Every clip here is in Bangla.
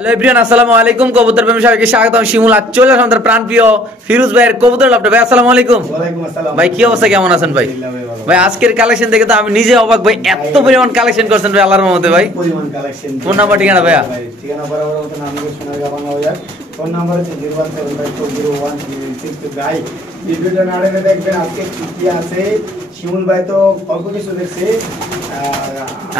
হ্যালো এভরিওয়ান, আসসালামু আলাইকুম। কবুতর প্রেমী সবাইকে স্বাগতম। শিমুল আজ চলে আসলাম আমাদের প্রাণপ্রিয় ফিরোজ ভাইয়ের কবুতর লফটে। ভাই আসসালামু আলাইকুম। ওয়ালাইকুম আসসালাম। ভাই কি অবস্থা, কেমন আছেন ভাই? ভাই আজকের কালেকশন দেখে তো আমি নিজে অবাক ভাই, এত পরিমাণ কালেকশন করছেন ভাই আল্লাহর রহমতে ভাই। পরিমাণ কালেকশন। ফোন নাম্বার ঠিকানা ভাইয়া? ঠিকানা বরাবর মতো নামে সোনারগাঁ বাংলা। ফোন নাম্বার হচ্ছে 017540136 গাই। ভিডিওটা না দেখে দেখবেন আজকে কি আছে। শিমুল ভাই তো অল্প কিছু দেখছে,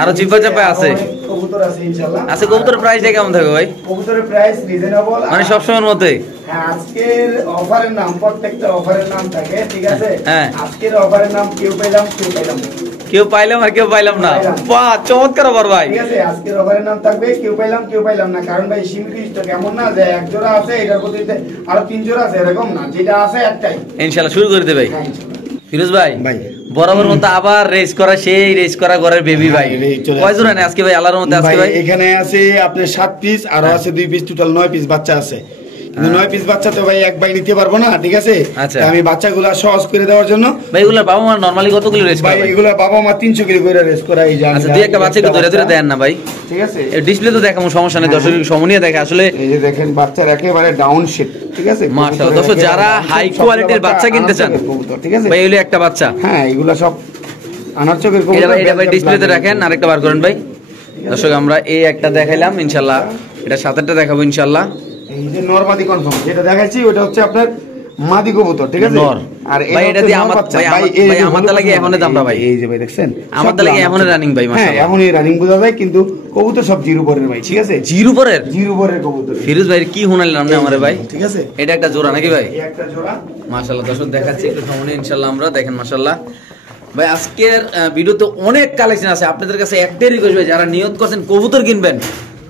আরো চিপা চাপা আছে, কবুতর আছে ইনশাআল্লাহ। আছে কবুতরের প্রাইসটা কেমন থাকবে ভাই? কবুতরের প্রাইস রিজনেবল, মানে সব সময়ের মতোই। হ্যাঁ, আজকের অফারের নাম, প্রত্যেকটা অফারের নাম থাকে, ঠিক আছে? হ্যাঁ, আজকের অফারের নাম কেউ পেলাম কেউ পেলাম না। কেউ পাইলাম আর কেউ পাইলাম না। বাহ, চমৎকার অফার ভাই। ঠিক আছে, আজকের অফারের নাম থাকবে কেউ পাইলাম কেউ পাইলাম না। কারণ ভাই সীমিত স্টক, এমন না যে এক জোড়া আছে এটার প্রতিতে আরো 3 জোড়া আছে, এরকম না। যেটা আছে একটাই। ইনশাআল্লাহ শুরু করে দে ভাই। হ্যাঁ, ইনশাআল্লাহ। ফিরোজ ভাই ভাই বরাবর মতো আবার রেস করা, সেই রেস করা ঘরের বেবি ভাই। কয় জোড়া নেই আজকে ভাই আল্লাহর রহমতে? আজকে ভাই এখানে আছে আপনার 7 পিস, আরো আছে 2 পিস, টোটাল 9 পিস বাচ্চা আছে। কিন্তু 9 পিস বাচ্চা তো ভাই এক ভাই নিতে পারবো না, ঠিক আছে? আচ্ছা, আমি বাচ্চাগুলো সহজ করে দেওয়ার জন্য ভাই এগুলা বাবা মা নরমালি কতগুলো রেস করে ভাই? এগুলো বাবা মা 300 কিলো করে রেস করে। এই জানেন। আচ্ছা, দুই একটা বাচ্চা একটু ধরে ধরে দেন না ভাই, ঠিক আছে? এই ডিসপ্লে তো দেখাবো, সমস্যা নেই, দর্শক সমনিয়ে দেখে আসলে। এই যে দেখেন বাচ্চার একেবারে ডাউন শেপ, ঠিক আছে? মাশাআল্লাহ। দর্শক যারা হাই কোয়ালিটির বাচ্চা কিনতে চান, ঠিক আছে ভাই এগুলো একটা বাচ্চা। হ্যাঁ, এগুলা সব আনার চোখের এটা ভাই ডিসপ্লেতে রাখেন, আরেকটা বার করেন ভাই। দর্শক আমরা এই একটা দেখাইলাম, ইনশাআল্লাহ এটা সাতেরটা দেখাবো ইনশাআল্লাহ। এই যে নরমাদি কনফার্ম যেটা দেখাচ্ছি ওটা হচ্ছে আপনার মাদি কবুতর, ঠিক আছে? নর। আর ভাই এটা দিয়ে আমার ভাই আমার লাগে এমন দামটা ভাই। এই যে ভাই দেখছেন আমার লাগে এমন রানিং ভাই, হ্যাঁ মাশাআল্লাহ। এমনই রানিং বোঝা যায়, কিন্তু কবুতর সব জিরো পরের ভাই, ঠিক আছে? জিরো পরের কবুতর। ফিরোজ ভাই কি হুনাইলাম না আমারে ভাই, ঠিক আছে? এটা একটা জোড়া নাকি ভাই? এই একটা জোড়া মাশাআল্লাহ। দর্শক দেখাচ্ছি একটু সামনে ইনশাআল্লাহ আমরা, দেখেন মাশাআল্লাহ ভাই। আজকের ভিডিওতে অনেক কালেকশন আছে। আপনাদের কাছে একটাই রিকোয়েস্ট ভাই, যারা নিয়ত করছেন কবুতর কিনবেন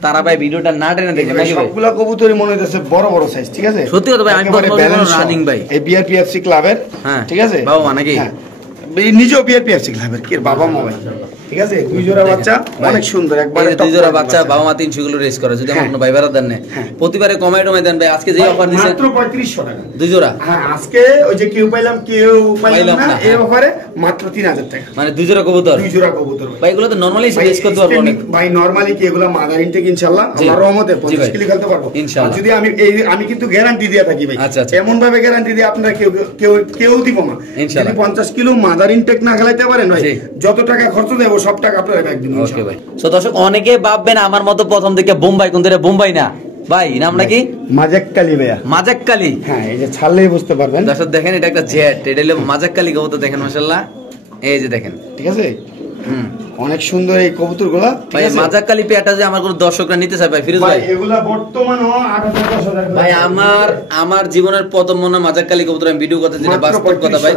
তারা ভাই ভিডিওটা না টেনে দেখেন নাকি ভাই? সবগুলা কবুতরই মনে হইতেছে বড় বড় সাইজ, ঠিক আছে? সত্যি কথা ভাই, আমি রানিং ভাই। এই বিআরপিএফসি ক্লাবের, হ্যাঁ ঠিক আছে? বাবা মা নাকি? হ্যাঁ, নিজেও বিআরপিএফসি ক্লাবের, কি বাবা মা ভাই, ঠিক আছে? দুই জোড়া বাচ্চা অনেক সুন্দর, একবারে দুই জোড়া বাচ্চা বাবা মা 300 কিলো রেস করে। যদি আমার কোনো ভাই বেড়া দেন না, প্রতিবারে কমাই টমাই দেন ভাই। আজকে যে অফার দিয়েছেন মাত্র 3500 টাকা দুই জোড়া। হ্যাঁ, আজকে ওই যে কেউ পাইলাম কেউ পাইলাম না, এই অফারে মাত্র 3000 টাকা, মানে দুই জোড়া কবুতর। দুই জোড়া কবুতর ভাই এগুলো তো নরমালি রেস করতে পারবো অনেক ভাই। নরমালি কি এগুলো মাদার ইনটেক ইনশাআল্লাহ আল্লাহর রহমতে 25 কিলো খেলতে পারবো ইনশাআল্লাহ। যদি আমি কিন্তু গ্যারান্টি দিয়ে থাকি ভাই, এমন ভাবে গ্যারান্টি দিয়ে আপনারা কেউ দিব না। যদি 50 কিলো মাদার ইনটেক না খেলাইতে পারেন ভাই, যত টাকা খরচ দেব সব টাকা আপনারা ব্যাক দিবেন ইনশাআল্লাহ। ওকে ভাই। সো দর্শক অনেকে ভাববেন আমার মতো প্রথম থেকে বোম্বাই, কোন থেকে বোম্বাই না ভাই, নাম নাকি মাজাক্কালি ভাইয়া। মাজাক্কালি, হ্যাঁ, এই যে ছাড়লেই বুঝতে পারবেন। দর্শক দেখেন এটা একটা জেট, এটা হলো মাজাক্কালি কবুতর, দেখেন মাশাআল্লাহ। এই যে দেখেন, ঠিক আছে? অনেক সুন্দর এই কবুতরগুলো ভাই। মাজাক্কালি পেয়ারটা যে আমার কোন দর্শকরা নিতে চায় ভাই, ফিরোজ ভাই এগুলা বর্তমানে 8,000 ভাই। আমার জীবনের প্রথম মনে মাজাক্কালি কবুতর আমি ভিডিও করতেছি, এটা বাস্তব কথা ভাই।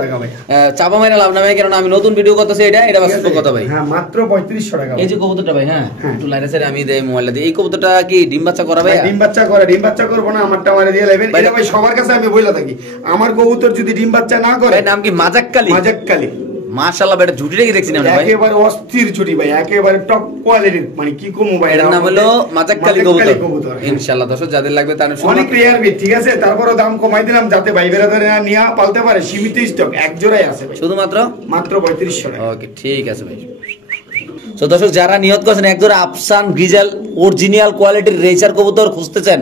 চাপা মাইরা লাভ না ভাই, কারণ আমি নতুন ভিডিও করতেছি, এটা বাস্তব কথা ভাই। হ্যাঁ, মাত্র 3500 টাকা। এই যে কবুতরটা ভাই, হ্যাঁ একটু লাইরা সাইড আমি দেই মোবাইলটা দিয়ে। এই কবুতরটা কি ডিম বাচ্চা করা ভাই? ডিম বাচ্চা করে। ডিম বাচ্চা করব না, আমারটা মারে দিয়ে লাইবেন। এটা ভাই সবার কাছে আমি বইলা থাকি, আমার কবুতর যদি ডিম বাচ্চা না করে, নাম কি মাজাক্কালি। মাজাক্কালি মাশাআল্লাহ ভাই, এটা ঝুটি রেখে দেখছি না ভাই, একেবারে অস্থির ঝুটি ভাই, একেবারে টপ কোয়ালিটির, মানে কি কমু ভাই। এর নাম হলো মাজাক্কালি কবুতর ইনশাআল্লাহ। দর্শক যাদের লাগবে তার অনেক রেয়ার বিট, ঠিক আছে? তারপরও দাম কমাই দিলাম যাতে ভাই বেরাদারে নিয়া পালতে পারে। সীমিত স্টক, এক জোড়াই আছে ভাই, শুধুমাত্র 3500 টাকা। ওকে, ঠিক আছে ভাই। তো দর্শক যারা নিয়ত করছেন এক জোড়া আফসান গ্রিজেল অরিজিনাল কোয়ালিটির রেসার কবুতর খুঁজতেছেন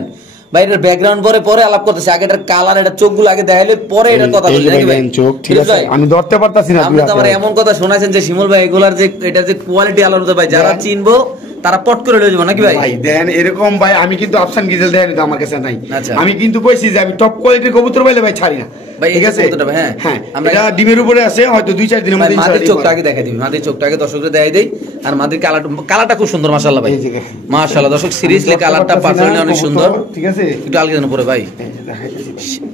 ভাই, এটার ব্যাকগ্রাউন্ড পরে আলাপ করতেছে। আগে এটার কালার, এটা চোখগুলো আগে দেখাইলে পরে এটার কথা বলি নাকি ভাই? চোখ, ঠিক আছে? আমি ধরতে পারতাছি না। আপনি তো আমার এমন কথা শোনাছেন যে শিমুল ভাই এগুলার যে এটা যে কোয়ালিটি আলাদা ভাই, যারা চিনবো তারা পট করে লয়ে যাবো নাকি ভাই? ভাই দেন এরকম ভাই, আমি কিন্তু আফসান গিজেল দেন আমার কাছে নাই। আমি কিন্তু কইছি যে আমি টপ কোয়ালিটির কবুতর পাইলে ভাই ছাড়ি না ভাই, ঠিক আছে? হ্যাঁ হ্যাঁ, আমরা ডিমের উপরে আছে, হয়তো 2-4 দিনের মধ্যে মাদির চোখটা আগে দেখাই দিই। মাদির চোখটা আগে দর্শকদের দেখাই দেই। আর মাদির কালারটা খুব সুন্দর মাশাআল্লাহ ভাই, মাশাআল্লাহ। দর্শক সিরিয়াসলি কালারটা পার্সোনালি অনেক সুন্দর, ঠিক আছে? একটু আলগা দেন উপরে ভাই,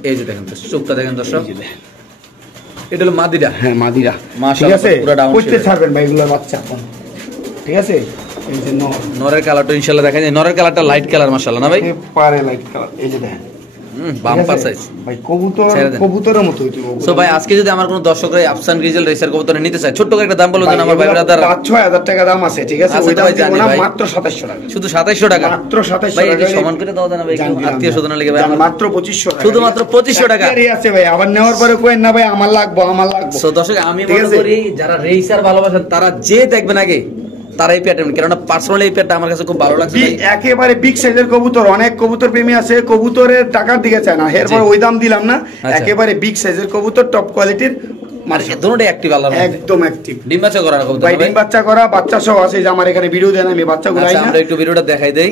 এই যে দেখেন চোখটা দেখেন দর্শক, এটা হলো মাদিরা। হ্যাঁ মাদিরা মাশাআল্লাহ, পুরো ডাউন কইতে ছাড়বেন ভাই এগুলোর বাচ্চা, ঠিক আছে? এই যে নরের কালারটা ইনশাআল্লাহ দেখা যায়, নরের কালারটা লাইট কালার মাশাআল্লাহ না ভাই, পারে লাইট কালার। এই যে দেখেন বাম্পার সাইজ ভাই, কবুতরের মতো হইতো। সো ভাই আজকে যদি আমার কোনো দর্শকরা আফসান গ্রিজেল রেসার কবুতর নিতে চায়, ছোট্ট একটা দাম বলে দেন আমার ভাই ব্রাদার। 5-6 টাকা দাম আছে, ঠিক আছে? ওই দাম দিব না, মাত্র 2700 টাকা। শুধু 2700 টাকা, মাত্র 2700 টাকা। ভাই সমান করে দাও না ভাই, আত্মীয় স্বজন লাগে ভাই, মাত্র 2500 টাকা, শুধু মাত্র 2500 টাকা আছে ভাই। আবার নেওয়ার পরে কইেন না ভাই আমার লাগবে। সো দর্শক আমি মনে করি যারা রেসার ভালোবাসেন তারা যে দেখবেন আগে তারা এই পেয়ারটা, কারণ পার্সোনালি এই পেয়ারটা আমার কাছে খুব ভালো লাগছে। একেবারে বিগ সাইজের কবুতর, অনেক কবুতর প্রেমী আছে, কবুতরের টাকার দিকে চায় না, এরপর ওই দাম দিলাম না, একেবারে বিগ সাইজের কবুতর, টপ কোয়ালিটির। একদম অ্যাক্টিভ, ডিম বাচ্চা করা কবুতর ভাই, ডিম বাচ্চা করা, বাচ্চা সহ আছে। যে আমার এখানে ভিডিও দেন, আমি বাচ্চাগুলো আমরা একটু ভিডিওটা দেখাই দেই।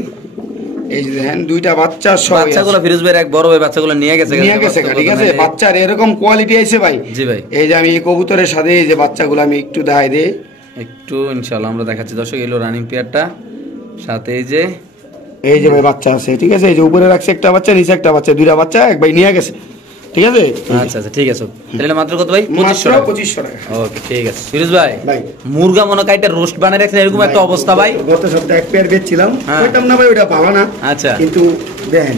এই যে দেখেন দুইটা বাচ্চা সহ, বাচ্চাগুলো ফিরোজ ভাই এক বড় ভাই বাচ্চাগুলো নিয়ে গেছে, ঠিক আছে। বাচ্চার এরকম কোয়ালিটি আছে ভাই। জি ভাই, এই যে আমি এই কবুতরের সাথে এই যে বাচ্চাগুলো আমি একটু দেখাই দেই, একটু ইনশাআল্লাহ আমরা দেখাচ্ছি দর্শক। এলো রানিং পেয়ারটা, সাথে এই যে ভাই বাচ্চা আছে, ঠিক আছে। এই যে উপরে রাখছে একটা বাচ্চা, নিচে একটা বাচ্চা, দুইটা বাচ্চা এক ভাই নিয়ে গেছে, ঠিক আছে। আচ্ছা আচ্ছা, ঠিক আছে। তাহলে মাত্র কত ভাই? 2500 টাকা। ওকে, ঠিক আছে। ফিরোজ ভাই, মুরগা মনে কাইটা রোস্ট বানায় রাখছেন, এরকম একটা অবস্থা ভাই। গত সপ্তাহে এক পেয়ার বেচছিলাম, ওইটাম না ভাই, ওইটা পাওয়া না। আচ্ছা, কিন্তু দেখেন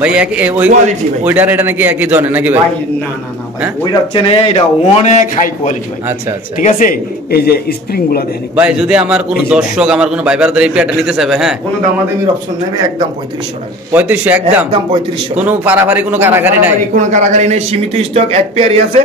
ভাই এক ওই কোয়ালিটি ভাই, ওইটার এটা নাকি একই জনের নাকি ভাই? না না না ভাই, ওইটা হচ্ছে না, এটা অনেক হাই কোয়ালিটি ভাই। আচ্ছা আচ্ছা, ঠিক আছে। এই যে স্প্রিং গুলা দেখেন ভাই, যদি আমার কোনো দর্শক, আমার কোনো ভাই ব্রাদার এই পেয়ারটা নিতে চাইবে, হ্যাঁ, কোনো দামাদামির অপশন নেই, একদম 3500 টাকা। 3500 একদম 3500, কোনো পারাপারি কোনো কারাগারি নাই, কোনো কারাগারি নাই, সীমিত স্টক, এক পেয়ারই আছে।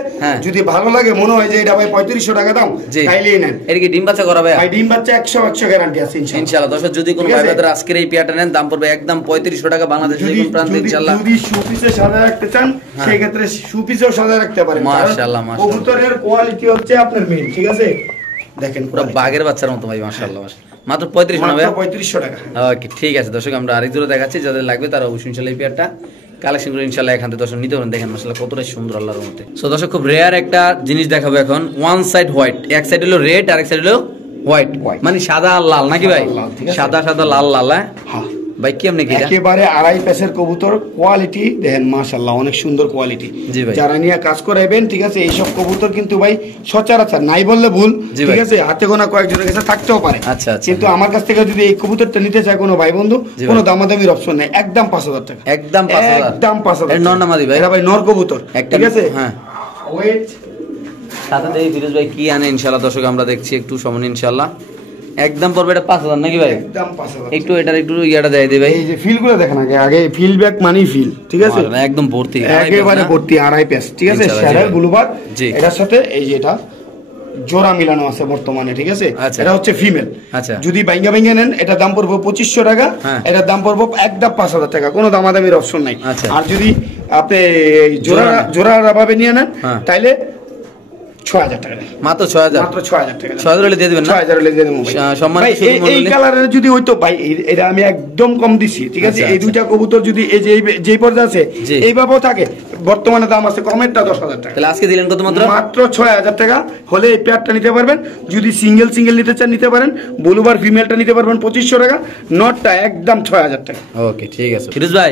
যদি ভালো লাগে, মনে হয় যে এটা ভাই 3500 টাকা দাম, তাইলেই নেন। এর কি ডিম বাচ্চা করা ভাই? ভাই ডিম বাচ্চা 100 গ্যারান্টি আছে ইনশাআল্লাহ। দর্শক যদি কোনো ভাই ব্রাদার আজকের এই পেয়ারটা নেন, দাম পড়বে একদম 3500 টাকা, বাংলাদেশের যে কোনো প্রান্তে ইনশাআল্লাহ। যদি সুপিসে সাজা রাখতে চান, সেই ক্ষেত্রে সুপিসেও সাজা রাখতে পারেন। মাশাআল্লাহ মাশাআল্লাহ, কবুতরের কোয়ালিটি হচ্ছে আপনার মেইন, ঠিক আছে। দেখেন পুরো বাঘের বাচ্চার মতো ভাই, মাশাআল্লাহ মাশাআল্লাহ। মাত্র 3500 না ভাই? 3500 টাকা। ওকে, ঠিক আছে দর্শক, আমরা আরেক জোড়া দেখাচ্ছি, যাদের লাগবে তারা অবশ্যই ইনশাআল্লাহ এই পেয়ারটা কালেকশন করে ইনশাআল্লাহ এখান থেকে দর্শক নিতে পারেন। দেখেন মাশাআল্লাহ কতটা সুন্দর আল্লাহর রহমতে। সো দর্শক, খুব রেয়ার একটা জিনিস দেখাবো এখন। ওয়ান সাইড হোয়াইট, এক সাইড হলো রেড আর এক সাইড হলো হোয়াইট, মানে সাদা আর লাল নাকি ভাই? সাদা সাদা লাল লাল, হ্যাঁ ভাই। কি আপনি কি একেবারে আড়াই পেসের কবুতর, কোয়ালিটি দেখেন মাশাআল্লাহ, অনেক সুন্দর কোয়ালিটি। যারা নিয়ে কাজ করাবেন, ঠিক আছে, এইসব কবুতর কিন্তু ভাই সচরাচর নাই বললে ভুল, ঠিক আছে, হাতে গোনা কয়েকজনের কাছে থাকতেও পারে। আচ্ছা, কিন্তু আমার কাছ থেকে যদি এই কবুতরটা নিতে চায় কোনো ভাই বন্ধু, কোনো দামাদামির অপশন নেই, একদম 5000 টাকা, একদম 5000। নর নামাদি ভাই, এটা ভাই নর কবুতর, ঠিক আছে। হ্যাঁ, ওয়েট সাথে দেই ফিরোজ ভাই কি আনে ইনশাআল্লাহ। দর্শক আমরা দেখছি একটু সময় ইনশাআল্লাহ, একদম পড়বে এটা 5000 নাকি ভাই? একদম 5000। একটু এটার একটু ইয়াটা দেয় দিই ভাই। এই যে ফিল গুলো দেখেন, আগে ফিল ব্যাক মানে ফিল, ঠিক আছে, একদম ভর্তি, একেবারে ভর্তি আড়াই পেস, ঠিক আছে। শাড়ার ব্লুবার, এটার সাথে এই যে এটা জোড়া মিলানো আছে বর্তমানে, ঠিক আছে। এটা হচ্ছে ফিমেল। আচ্ছা, যদি বাইঙ্গা বাইঙ্গা নেন, এটা দাম পড়বে 2500 টাকা, এটার দাম পড়বে একদম 5000 টাকা, কোনো দামাদামির অপশন নাই। আর যদি আপনি জোড়া ভাবে নিয়ে নেন, তাইলে 6000 টাকা, মাত্র 6000, মাত্র 6000 টাকা। 6000 হলে দিয়ে দিবেন না? 6000 হলে দিয়ে দেব সম্মান। এই কালারের যদি হইতো ভাই, এটা আমি একদম কম দিছি, ঠিক আছে। এই দুইটা কবুতর যদি এই যে পর্যায়ে আছে এইভাবেও থাকে, বর্তমানে দাম আছে কমেরটা 10000 টাকা। তাহলে আজকে দিলেন কত? মাত্র 6000 টাকা হলে এই পেয়ারটা নিতে পারবেন। যদি সিঙ্গেল নিতে চান নিতে পারেন। ব্লুবার ফিমেলটা নিতে পারবেন 2500 টাকা, নটটা একদম 6000 টাকা। ওকে, ঠিক আছে। ফিরোজ ভাই,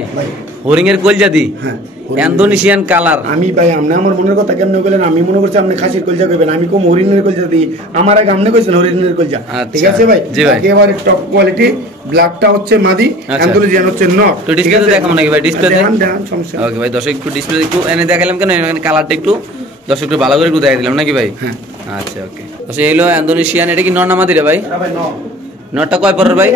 হরিং এর কলজা দি, হ্যাঁ, ইন্দোনেশিয়ান কালার। আমি ভাই, আপনি আমার মনের কথা কেমনে কইলেন? আমি মনে করছি আপনি খাসির কলজা কইবেন, আমি কম হরিণের কলজা দিই। আমার আগে আপনি কইছেন হরিণের কলজা, ঠিক আছে ভাই। একেবারে টপ কোয়ালিটি। ব্ল্যাকটা হচ্ছে মাদি, ইন্দোনেশিয়ান হচ্ছে নট। তো ডিসপ্লেতে দেখাবো নাকি ভাই? ডিসপ্লেতে দেখান, সমস্যা। ওকে ভাই, দর্শক একটু ডিসপ্লে একটু এনে দেখালাম, কেন এখানে কালারটা একটু দর্শক একটু ভালো করে একটু দেখাই দিলাম নাকি ভাই? হ্যাঁ, আচ্ছা ওকে। আচ্ছা, এই হলো ইন্দোনেশিয়ান। এটা কি নর না মাদি রে ভাই? এটা ভাই নর। নটটা কয় পরের ভাই?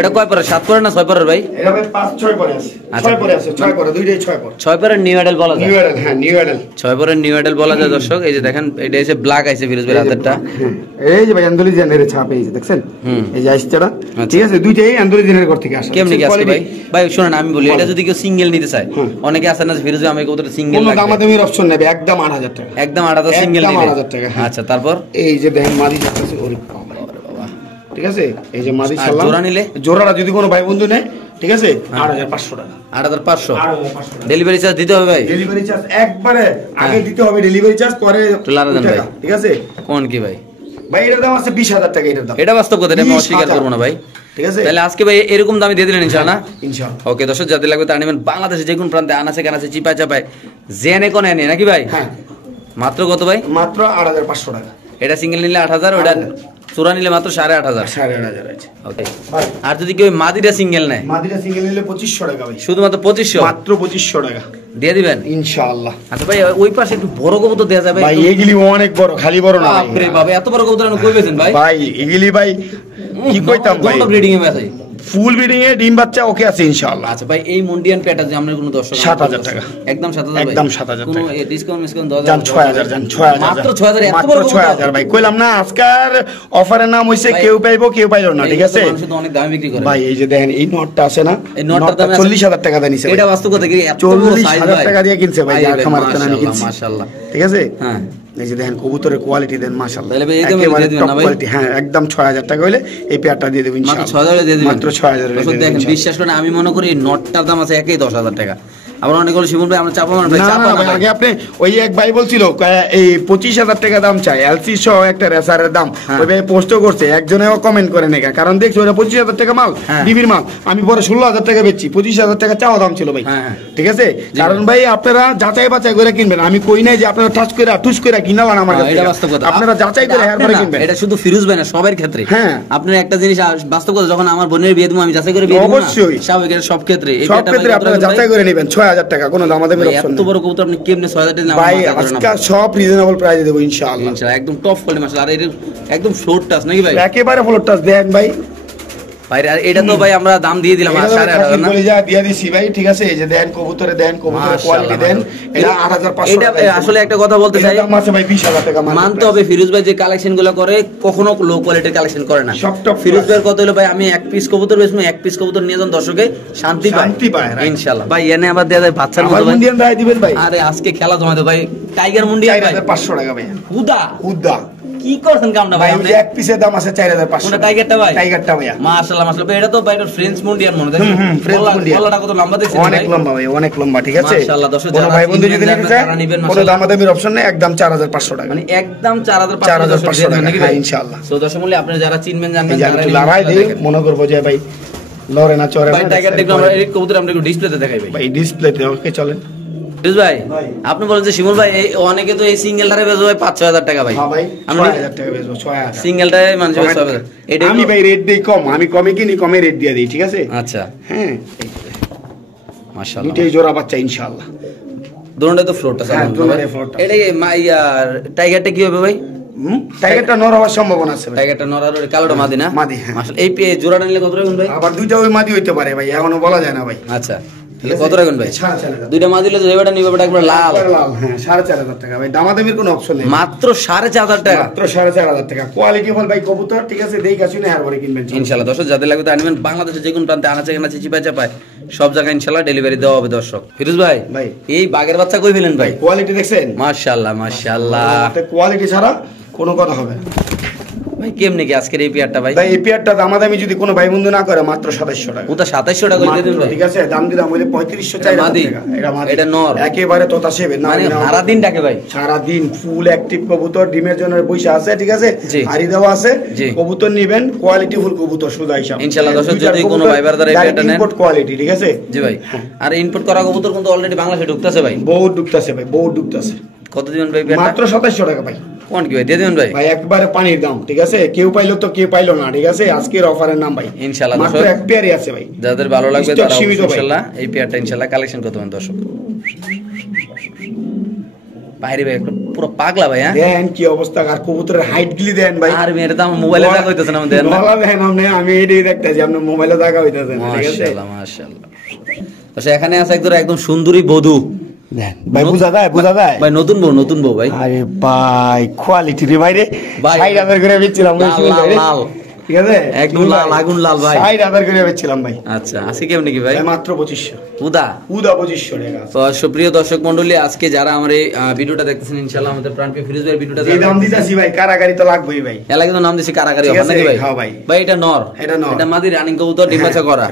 এটা কয় পরের? 7 পরের না 6 পরের ভাই? এটা ভাই 5-6 পরে আছে। 6 পরে আছে, 6 পরে, দুইটাই 6 পরে। 6 পরের নিউ অ্যাডাল বলা যায়। নিউ অ্যাডাল, হ্যাঁ নিউ অ্যাডাল, 6 পরের নিউ অ্যাডাল বলা যায় দর্শক। এই যে দেখেন, এটা এসে ব্ল্যাক আইছে ফিরোজ ভাই হাতেরটা। এই যে ভাই ইন্দোনেশিয়ানের ছাপ, এই যে দেখছেন, এই যে আইসটা, ঠিক আছে, দুইটাই ইন্দোনেশিয়ানের ঘর থেকে আসে। কেমনে কি আসছে ভাই? ভাই শুনুন, আমি বলি, এটা যদি কেউ সিঙ্গেল নিতে চায়, অনেকে আছে না ফিরোজ ভাই, আমি কতটা সিঙ্গেল লাগবে, কোনো দামাদামির অপশন নেবে, একদম 8000 টাকা, একদম 8000 সিঙ্গেল নিলে 8000 টাকা। আচ্ছা, তারপর এই যে দেখেন মাদি যাচ্ছে, ওরে ঠিক আছে। এই যে মাদি ছাড়লাম, জোড়া নিলে, জোড়াটা যদি কোনো ভাই বন্ধু নেয়, ঠিক আছে, 8500 টাকা। 8500 ডেলিভারি চার্জ দিতে হবে ভাই? ডেলিভারি চার্জ একবারে আগে দিতে হবে, ডেলিভারি চার্জ পরে ভাই, ঠিক আছে। কোন কি ভাই? ভাই এটার দাম আছে 20000 টাকা। এটার দাম, এটা বাস্তব কথা, এটা আমি অস্বীকার করব না ভাই, ঠিক আছে। তাহলে আজকে ভাই এরকম দামে দিয়ে দিলেন ইনশাআল্লাহ। ইনশাআল্লাহ। ওকে দর্শক, যাদের লাগবে তারা নেবেন। বাংলাদেশে যে কোন প্রান্তে আনাছে কানাছে চিপা চাপায় জেনে কোন এনে নাকি ভাই? হ্যাঁ। মাত্র কত ভাই? মাত্র 8500 টাকা। এটা সিঙ্গেল নিলে 8000, ওটা চূড়া নিলে মাত্র 8500। 8500 আছে। ওকে। আর যদি কেউ মাদিটা সিঙ্গেল নেয়, মাদিটা সিঙ্গেল নিলে 2500 টাকা ভাই। শুধুমাত্র 2500? মাত্র 2500 টাকা দিয়ে দিবেন ইনশাআল্লাহ। আচ্ছা ভাই, ওই পাশে একটু বড় কবুতর দেয়া যাবে ভাই? এগুলি অনেক বড়, খালি বড় না ভাই। বাবা, এত বড় কবুতর আমি কই পেছেন ভাই? ভাই এগুলি ভাই কি কইতাম ভাই, ব্রিডিং এ আছে ফুল ব্রিডিং এ ডিম বাচ্চা ওকে আছে ইনশাআল্লাহ। আচ্ছা ভাই এই মুন্ডিয়ান পেটা যদি আমরা কোনো দর্শক 7000 টাকা একদম 7000 ভাই একদম 7000 কোনো টাকা ডিসকাউন্ট মিসকাউন্ট 10000 জান 6000 জান 6000 মাত্র 6000 এত মাত্র বড় 6000 ভাই কইলাম না আজকার অফারের নাম হইছে কেউ পাইবো কেউ পাইলো না ঠিক আছে মানুষ তো অনেক দামে বিক্রি করে ভাই এই যে দেখেন এই নটটা আছে না এই নটটার দাম 40000 টাকা দিয়ে নিছে এটা বাস্তব কথা কি এত বড় সাইজ ভাই 40000 টাকা দিয়ে কিনছে ভাই আর খামার থেকে আমি কিনছি মাশাআল্লাহ ঠিক আছে হ্যাঁ এই যে দেখেন কবুতরের কোয়ালিটি দেন মাশাআল্লাহ তাহলে ভাই এই দামে দিয়ে দিবেন না ভাই কোয়ালিটি হ্যাঁ একদম 6000 টাকা হইলে এই পেয়ারটা দিয়ে দেব ইনশাআল্লাহ মাত্র 6000 দিয়ে দিবেন মাত্র 6000 দিয়ে দেব দেখেন বিশ্বাস করেন আমি মনে করি নটটার দাম আছে একই 10000 টাকা আবার অনেক হলো শিমুল ভাই আমরা চাপা মারব ভাই চাপা না আগে আপনি ওই এক ভাই বলছিল এই 25000 টাকা দাম চাই এলসি সহ একটা রেসারের দাম ওই ভাই পোস্টও করছে একজনেও কমেন্ট করে নেগা কারণ দেখছো ওটা 25000 টাকা মাল ডিবির মাল আমি পরে 16000 টাকা বেচছি 25000 টাকা চাওয়া দাম ছিল ভাই ঠিক আছে কারণ ভাই আপনারা যাচাই বাছাই করে কিনবেন আমি কই নাই যে আপনারা টাচ করে টুস করে কিনালান আমার কাছে এটা বাস্তব কথা আপনারা যাচাই করে এরপরে কিনবেন এটা শুধু ফিরোজ ভাই না সবার ক্ষেত্রে হ্যাঁ আপনারা একটা জিনিস বাস্তব কথা যখন আমার বোনের বিয়ে দেব আমি যাচাই করে বিয়ে দেব অবশ্যই স্বাভাবিক এটা সব ক্ষেত্রে সব ক্ষেত্রে আপনারা যাচাই করে নেবেন 6000 টাকা কোনো দাম আমাদের অপশন এত বড় কবুতর আপনি কেমনে 6000 টাকা ভাই আজকে সব রিজনেবল প্রাইসে দেব ইনশাআল্লাহ ইনশাআল্লাহ একদম টপ কোয়ালিটি মাশাআল্লাহ আর এটা একদম ফ্লোর টাচ নাকি ভাই একেবারে ফ্লোর টাচ দেন ভাই ভাই আর এটা তো ভাই আমরা দাম দিয়ে দিলাম 8500 না বলে যা দিয়ে দিছি ভাই ঠিক আছে এই যে দেন কবুতরের কোয়ালিটি দেন এটা 8500 এটা আসলে একটা কথা বলতে চাই দাম আছে ভাই 20000 টাকা মানতে হবে ফিরোজ ভাই যে কালেকশন গুলো করে কখনো লো কোয়ালিটির কালেকশন করে না ফিরোজ ভাইয়ের কথা হলো ভাই আমি এক পিস কবুতর বেচবো এক পিস কবুতর নিয়ে যান দর্শকে শান্তি পায় ইনশাআল্লাহ ভাই এনে আবার দেয়া যায় বাচ্চার মতো ভাই মুন্ডিয়ান ভাই দিবেন ভাই আরে আজকে খেলা জমাতে ভাই টাইগার মুন্ডিয়ান ভাই 4500 টাকা ভাই হুদা কি করছেন কামটা ভাই আপনি এক পিসের দাম আছে 4500 কোনটা টাইগারটা ভাই টাইগারটা ভাই মাশাআল্লাহ মাশাআল্লাহ এটা তো ভাই ফ্রেঞ্চ মুন্ডিয়ান মনে দেখেন ফ্রেঞ্চ মুন্ডিয়ান গলাটা কত লম্বা দেখছেন অনেক লম্বা ভাই অনেক লম্বা ঠিক আছে মাশাআল্লাহ দর্শক যারা ভাই বন্ধু যদি নিতে চায় কোনো দামাদামির অপশন নেই একদম 4500 টাকা মানে একদম 4500 টাকা নাকি ভাই ইনশাআল্লাহ সো দর্শক মূল্যে আপনারা যারা চিনবেন জানবেন যারা লড়াই দেই মনে করব যে ভাই লড়ে না চড়ে না ভাই টাইগার দেখো আমরা এই কবুতর আমরা একটু ডিসপ্লেতে দেখাই ভাই ডিসপ্লেতে ওকে চলেন ভাই আপনি বলেন যে শিমুল ভাই অনেকে তো এই সিঙ্গেলটারে বেচবে ভাই 5-6000 টাকা ভাই হ্যাঁ ভাই 6000 টাকা বেচবো 6000 সিঙ্গেলটারে মানুষ 6000 এটা আমি ভাই রেট দেই কম আমি কমে কিনি কমে রেট দিয়ে দেই ঠিক আছে আচ্ছা হ্যাঁ মাশাআল্লাহ দুটেই জোড়া বাচ্চা ইনশাআল্লাহ দুটোই তো ফ্লোরটা হ্যাঁ দুটোই ফ্লোরটা এটা মাইয়ার টাইগারটা কি হবে ভাই টাইগারটা নর হওয়ার সম্ভাবনা আছে টাইগারটা নর আর কালোটা মাদি না মাদি হ্যাঁ মাশাআল্লাহ এই জোড়াটা নিলে কত রাখুন ভাই আবার দুইটা ওই মাদি হইতে পারে ভাই এখনো বলা যায় না ভাই আচ্ছা তাহলে কত রাখুন ভাই 4500 দুইটা মাদি দিলে যেটা নিবে ওটা একবার লাল হ্যাঁ 4500 টাকা ভাই দামাদামির কোনো অপশন নেই মাত্র 4500 টাকা মাত্র 4500 টাকা কোয়ালিটি বল ভাই কবুতর ঠিক আছে দেখা শুনে হারবারে কিনবেন ইনশাআল্লাহ দর্শক যাদের লাগবে তা আনবেন বাংলাদেশের যে কোন প্রান্তে আনাচে কানাচে চিপায় চাপায় সব জায়গায় ইনশাআল্লাহ ডেলিভারি দেওয়া হবে দর্শক ফিরোজ ভাই ভাই এই বাগের বাচ্চা কই ফেলেন ভাই কোয়ালিটি দেখছেন মাশাআল্লাহ মাশাআল্লাহ কোয়ালিটি ছাড়া কোনো কথা হবে না ভাই কেমনে কি আজকের এই পেয়ারটা ভাই ভাই এই পেয়ারটা দামাদামি যদি কোনো ভাই বন্ধু না করে মাত্র 2700 টাকা ওটা 2700 টাকা করে দিবেন ঠিক আছে দাম দিলাম হইলে 3500 চাই মাদি এটা নর একেবারে তোতা সেবে না মানে সারা দিন ডাকে ভাই সারা দিন ফুল অ্যাক্টিভ কবুতর ডিমের জন্য বসে আছে ঠিক আছে হাড়ি দেওয়া আছে কবুতর নেবেন কোয়ালিটি ফুল কবুতর সুদা হিসাব ইনশাআল্লাহ দর্শক যদি কোনো ভাইবার দ্বারা এই পেয়ারটা নেন ইম্পোর্ট কোয়ালিটি ঠিক আছে জি ভাই আর ইম্পোর্ট করা কবুতর কিন্তু অলরেডি বাংলাদেশে ঢুকতেছে ভাই বহুত ঢুকতেছে ভাই বহুত ঢুকতেছে কত দিবেন ভাই পেয়ারটা মাত্র 2700 টাকা ভাই কোন কি ভাই দিয়ে দিবেন ভাই ভাই একবারে পানির দাম ঠিক আছে কেউ পাইলো তো কেউ পাইলো না ঠিক আছে আজকের অফারের নাম ভাই ইনশাআল্লাহ মাত্র এক পেয়ারই আছে ভাই যাদের ভালো লাগবে তারা ইনশাআল্লাহ এই পেয়ারটা ইনশাআল্লাহ কালেকশন করতে পারেন দর্শক বাইরে ভাই পুরো পাগলা ভাই হ্যাঁ দেন কি অবস্থা আর কবুতরের হাইট গুলি দেন ভাই আর মেরে তো মোবাইলে দেখা হইতাছে না দেন না বলা দেন আমি এটাই দেখতেছি আপনি মোবাইলে দেখা হইতাছে মাশাআল্লাহ মাশাআল্লাহ তো এখানে আছে একদম সুন্দরী বধূ দেন ভাই বুঝা যায় ভাই নতুন বউ ভাই আরে ভাই কোয়ালিটি রে ভাই রে 6000 করে বেচছিলাম লাল ঠিক আছে একদম লাল আগুন লাল ভাই 6000 করে বেচছিলাম ভাই আচ্ছা আজকে কেমন কি ভাই মাত্র 2500 উদা 2500 টাকা তো সুপ্রিয় দর্শক মণ্ডলী আজকে যারা আমার এই ভিডিওটা দেখতেছেন ইনশাআল্লাহ আমাদের প্রাণপ্রিয় ফিরোজ ভাই ভিডিওটা এই দাম দিতাছি ভাই কারাগারি তো লাগবেই ভাই এলা কিন্তু নাম দিছি কারাগারি হবে নাকি ভাই হ্যাঁ ভাই ভাই এটা নর এটা মাদি রানিং কবুতর ডিম বাচ্চা করা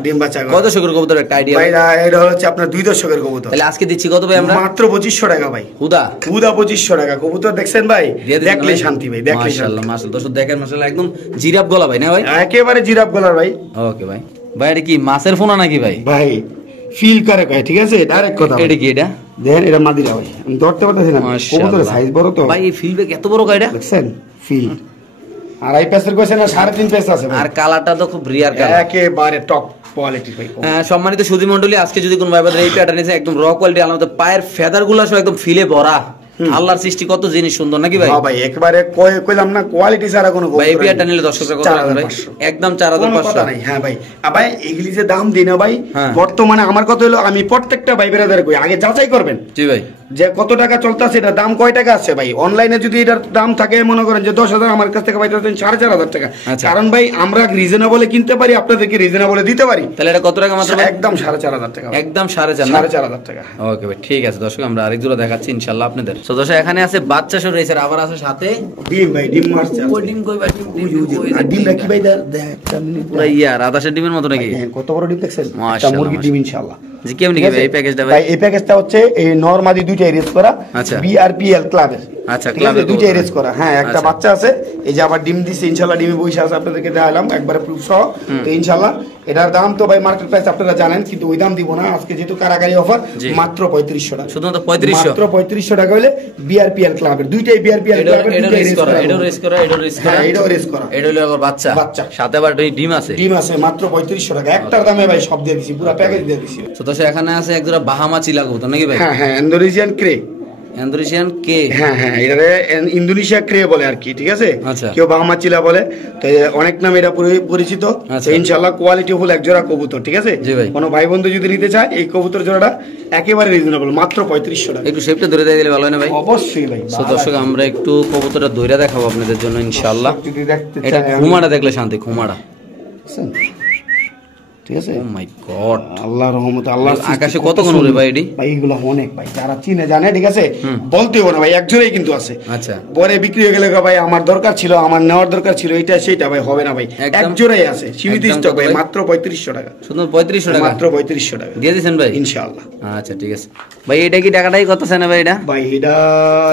কত শকের কবুতর একটা আইডিয়া ভাই এটা হচ্ছে আপনার 2 দশকের কবুতর তাহলে আজকে দিচ্ছি কত ভাই আমরা মাত্র 2500 টাকা ভাই উদা 2500 টাকা কবুতর দেখছেন ভাই দেখলে শান্তি ভাই দেখলে মাশাআল্লাহ মাশাআল্লাহ দর্শক দেখেন মাশাআল্লাহ একদম জিরাফ গলা ভাই না ভাই একেবারে জিরাফ গলার ভাই ওকে ভাই ভাই এটা কি মাছের ফোনা নাকি ভাই ভাই ফিল করে কয় ঠিক আছে ডাইরেক্ট কথা এটা কি এটা দেখেন এটা মাদিরা ভাই আমি ধরতে পারতেছি না কবুতরের সাইজ বড় তো ভাই এই ফিল এত বড় কয়টা দেখছেন ফিল আর এই পেসের কইছে না 3.5 পেস আছে আর কালারটা তো খুব রিয়ার কালার একেবারে টপ কোয়ালিটি ভাই সম্মানিত সুধী মণ্ডলী আজকে যদি কোনো ভাইবাদের এই প্যাটার্ন এসে একদম র কোয়ালিটি আলাদা পায়ের ফেদার গুলো সব একদম ফিলে ভরা আল্লাহর সৃষ্টি কত জিনিস সুন্দর নাকি ভাই? হ্যাঁ ভাই, একবারে কইলাম না কোয়ালিটি ছাড়া কোনো ভাই এই পেয়ারটা নিলে দর্শকরা কত রাখবেন ভাই? একদম 4500। হ্যাঁ ভাই, ভাই এগুলি যে দাম দিই না ভাই, বর্তমানে আমার কথা হলো আমি প্রত্যেকটা ভাই বেরাদার কই আগে যাচাই করবেন। জি ভাই, যে কত টাকা চলতেছে, এটা দাম কয় টাকা আছে ভাই। অনলাইনে যদি এটার দাম থাকে মনে করেন যে 10,000, আমার কাছ থেকে পাইতেছেন 4,500 টাকা। কারণ ভাই আমরা রিজনেবলে কিনতে পারি, আপনাদেরকে রিজনেবলে দিতে পারি। তাহলে এটা কত টাকা মাত্র? একদম 4,500 টাকা। একদম 4,500 টাকা। ওকে ভাই, ঠিক আছে দর্শক, আমরা আরেক জোড়া দেখাচ্ছি ইনশাআল্লাহ আপনাদের। তো দর্শক এখানে আছে বাচ্চা শুরু হয়েছে, আবার আছে সাথে ডিম ভাই, ডিম মারছে। ওই ডিম কই ভাই? ডিম নাকি ভাই? দেখ পুরো ইয়া রাধাশের ডিমের মতো নাকি? কত বড় ডিম দেখছেন? একটা মুরগির ডিম ইনশাআল্লাহ। জি কেমন কি ভাই এই প্যাকেজটা? ভাই এই প্যাকেজটা হচ্ছে এই নরমাদি দুইটা এরেজ করা, বিআরপিএল ক্লাবের। আচ্ছা, ক্লাবে দুইটা এরেজ করা। হ্যাঁ, একটা বাচ্চা আছে, এই যে আবার ডিম দিছে ইনশাআল্লাহ, ডিমে বইসা আছে, আপনাদেরকে দেখালাম একবারে প্রুফ সহ। তো ইনশাআল্লাহ এটার দাম তো ভাই মার্কেট প্রাইস আপনারা জানেন, কিন্তু ওই দাম দিব না আজকে, যেহেতু কারাগারি অফার, মাত্র 3500 টাকা। শুধুমাত্র 3500, মাত্র 3500 টাকা হইলে বিআরপিএল ক্লাবের দুইটাই বিআরপিএল ক্লাবের দুইটা এরেজ করা। এটাও রেস করা, এটাও রেস করা, এটাও রেস করা। এটা হলো আবার বাচ্চা, বাচ্চা সাথে আবার ডিম আছে, ডিম আছে। মাত্র 3500 টাকা একটার দামে ভাই সব দিয়ে দিছি, পুরো প্যাকেজ দিয়ে দিছি। তো দর্শক এখানে আছে এক জোড়া বাহামা চিলা কবুতর নাকি ভাই? হ্যাঁ হ্যাঁ, ইন্দোনেশিয়ান ক্রে। ইন্দোনেশিয়ান কে? হ্যাঁ হ্যাঁ, এটারে ইন্দোনেশিয়া ক্রে বলে আর কি, ঠিক আছে? কেউ বাহামা চিলা বলে, তো অনেক নামে এটা পরিচিত। ইনশাআল্লাহ কোয়ালিটি ফুল এক জোড়া কবুতর, ঠিক আছে? কোনো ভাই বন্ধু যদি নিতে চায় এই কবুতর জোড়াটা একেবারে রিজনেবল, মাত্র 3500 টাকা। একটু শেপটা ধরে দিলে ভালো হয় না ভাই? অবশ্যই ভাই। তো দর্শক আমরা একটু কবুতরটা ধরে দেখাবো আপনাদের জন্য ইনশাআল্লাহ। যদি দেখতে চান, এটা ঘুমাটা দেখলে শান্তি, ঘুমাটা, ঠিক আছে? ও মাই গড, আল্লাহর রহমতে। আল্লাহ আকাশে কত কোন উড়ে ভাই এডি? ভাই এগুলো অনেক ভাই, যারা চিনে জানে, ঠিক আছে? বলতেও না ভাই, এক জোড়াই কিন্তু আছে। আচ্ছা, পরে বিক্রি হয়ে গেলে ভাই আমার দরকার ছিল, আমার নেওয়ার দরকার ছিল, এটা সেটা ভাই হবে না ভাই, এক জোড়াই আছে, সীমিত স্টক ভাই, মাত্র 3500 টাকা। শুধু 3500 টাকা? মাত্র 3500 টাকা দিয়ে দিবেন ভাই ইনশাআল্লাহ। আচ্ছা ঠিক আছে ভাই, এটা কি টাকাটাই কতছে না ভাই? এটা ভাই এটা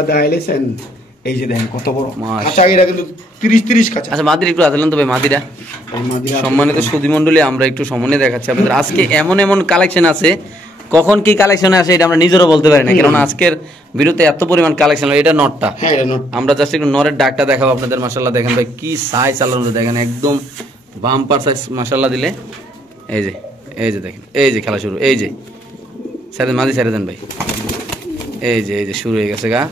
দাইলেছেন, এই যে দেখেন কত বড় খাঁচা, এটা কিন্তু 30 খাঁচা। আচ্ছা, মাদির একটু আসলেন তো ভাই, মাদিরা সম্মানিত সুধী মণ্ডলী, আমরা একটু সম্মানে দেখাচ্ছি আপনাদের। আজকে এমন এমন কালেকশন আছে, কখন কি কালেকশনে আসে এটা আমরা নিজেরও বলতে পারি না, কারণ আজকের ভিডিওতে এত পরিমাণ কালেকশন। এটা নটটা, আমরা জাস্ট একটু নরের ডাকটা দেখাবো আপনাদের। মাশাআল্লাহ দেখেন ভাই কি সাইজ, আল্লাহর দেখেন একদম বাম্পার সাইজ মাশাআল্লাহ দিলে। এই যে এই যে দেখেন, এই যে খেলা শুরু, এই যে ছেড়ে মাঝি ছেড়ে দেন ভাই, এই যে শুরু হয়ে গেছে গা।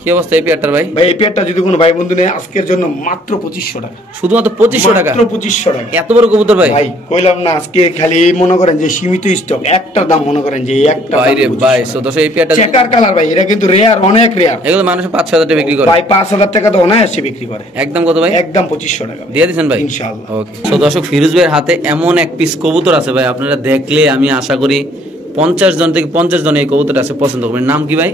কি অবস্থা এই পেয়ারটার ভাই? ভাই এই পেয়ারটা যদি কোনো ভাই বন্ধু নেয় আজকের জন্য মাত্র 2500 টাকা। শুধুমাত্র 2500 টাকা? মাত্র 2500 টাকা। এত বড় কবুতর ভাই? ভাই কইলাম না আজকে খালি মনে করেন যে সীমিত স্টক, একটার দাম মনে করেন যে একটা ভাই রে ভাই। সো দর্শক এই পেয়ারটা চেকার কালার ভাই, এটা কিন্তু রেয়ার, অনেক রেয়ার। এগুলো মানুষ 5,000 টাকা বিক্রি করে ভাই, 5,000 টাকা তো অনায়াসে বিক্রি করে। একদম কত ভাই? একদম 2500 টাকা দিয়ে দিবেন ভাই ইনশাআল্লাহ। ওকে, সো দর্শক ফিরোজ ভাইয়ের হাতে এমন এক পিস কবুতর আছে ভাই, আপনারা দেখলে আমি আশা করি 50 জন থেকে 50 জন এই কবুতরটা আছে পছন্দ করবেন। নাম কি ভাই?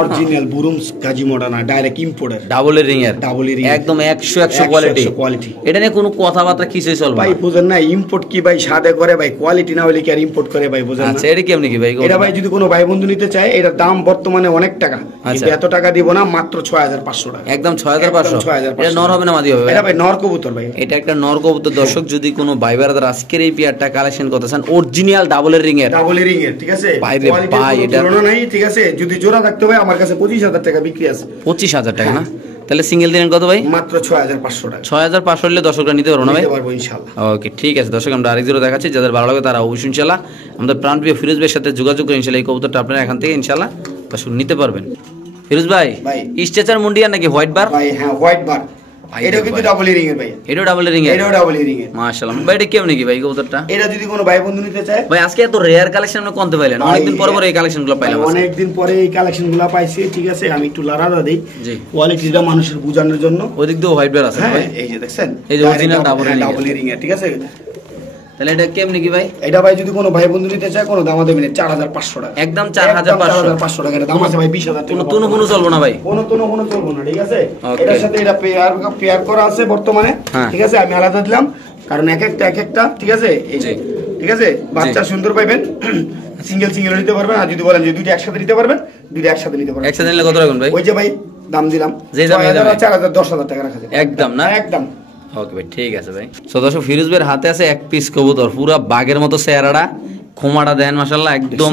Original বুরুমস Gazi মডানা, direct importer, double ring এর, একদম 100 কোয়ালিটি। এটা নিয়ে কোনো কথাবার্তা কিছুই চলবে ভাই, বুঝেন না? ইম্পোর্ট কি ভাই সাদে করে ভাই, কোয়ালিটি না হলে কি আর ইম্পোর্ট করে ভাই, বুঝেন না? আচ্ছা, এটা কেমন কি ভাই? এটা ভাই যদি কোনো ভাই বন্ধু নিতে চায়, এটার দাম বর্তমানে অনেক টাকা, কিন্তু এত টাকা দিব না, মাত্র 6500 টাকা। একদম 6500। এটা নর হবে না মাদি হবে? এটা ভাই নর কবুতর ভাই, এটা একটা নর কবুতর। দর্শক যদি কোনো ভাই ব্রাদার আজকের এই পেয়ারটা কালেকশন করতে চান, অরিজিনাল ডাবল রিং এর, ঠিক আছে? ভাই এটা তুলনা নাই, ঠিক আছে? যদি জোড়া থাকতে ভাই আমার কাছে 25,000 টাকা বিক্রি আছে। 25,000 টাকা না? তাহলে সিঙ্গেল দিনের কত ভাই? মাত্র 6500 টাকা। 6500 হলে দর্শকরা নিতে পারবো না ভাই? নিতে পারবো ইনশাআল্লাহ। ওকে ঠিক আছে দর্শক, আমরা আরেক জোড়া দেখাচ্ছি, যাদের ভালো লাগে তারা অবশ্যই ইনশাআল্লাহ আমাদের প্রাণপ্রিয় ফিরোজ ভাইয়ের সাথে যোগাযোগ করে ইনশাআল্লাহ এই কবুতরটা আপনারা এখান থেকে ইনশাআল্লাহ দর্শক নিতে পারবেন। ফিরোজ ভাই স্ট্রেচার মুন্ডিয়া নাকি হোয়াইট বার? ভাই হ্যাঁ, হোয়াইট বার। এটা কিন্তু ডাবল রিং এর ভাই, এটাও ডাবল রিং এর, এটাও ডাবল রিং এর। মাশাআল্লাহ ভাই, এটা কেমন কি ভাই কবুতরটা? এটা যদি কোনো ভাই বন্ধু নিতে চায় ভাই, আজকে এত রেয়ার কালেকশন আমরা কোনতে পাইলেন? অনেকদিন পরে এই কালেকশনগুলো পাইলাম, অনেকদিন পরে এই কালেকশনগুলো পাইছি, ঠিক আছে? আমি একটু লারাদা দেই জি, কোয়ালিটিটা মানুষের বোঝানোর জন্য। ওদিক দিয়ে হোয়াইট বার আছে ভাই, এই যে দেখছেন, এই যে অরিজিনাল ডাবল রিং এর, ঠিক আছে? তাহলে এটা কেমনি কি ভাই? এটা ভাই যদি কোনো ভাই বন্ধু নিতে চায়, কোনো দাম দেবেন 4500 টাকা। একদম 4500 টাকা দাম আছে ভাই, 20,000 টাকা। কোনো চলবো না ভাই, কোনো চলবো না, ঠিক আছে? এটার সাথে এটা পেয়ার করা আছে বর্তমানে, ঠিক আছে? আমি আলাদা দিলাম কারণ এক একটা, ঠিক আছে? এই যে ঠিক আছে, বাচ্চা সুন্দর পাইবেন, সিঙ্গেল নিতে পারবেন, আর যদি বলেন যে দুইটা একসাথে নিতে পারবেন, দুইটা একসাথে নিতে পারবেন। একসাথে নিলে কত রাখবেন ভাই? ওই যে ভাই দাম দিলাম, যে দাম 4000 10,000 টাকা রাখা যায় একদম না? একদম। ওকে ভাই ঠিক আছে ভাই। সো দর্শক ফিরোজ ভাইয়ের হাতে আছে এক পিস কবুতর, পুরা বাঘের মতো চেহারাটা, খোমাটা দেন মাশাআল্লাহ, একদম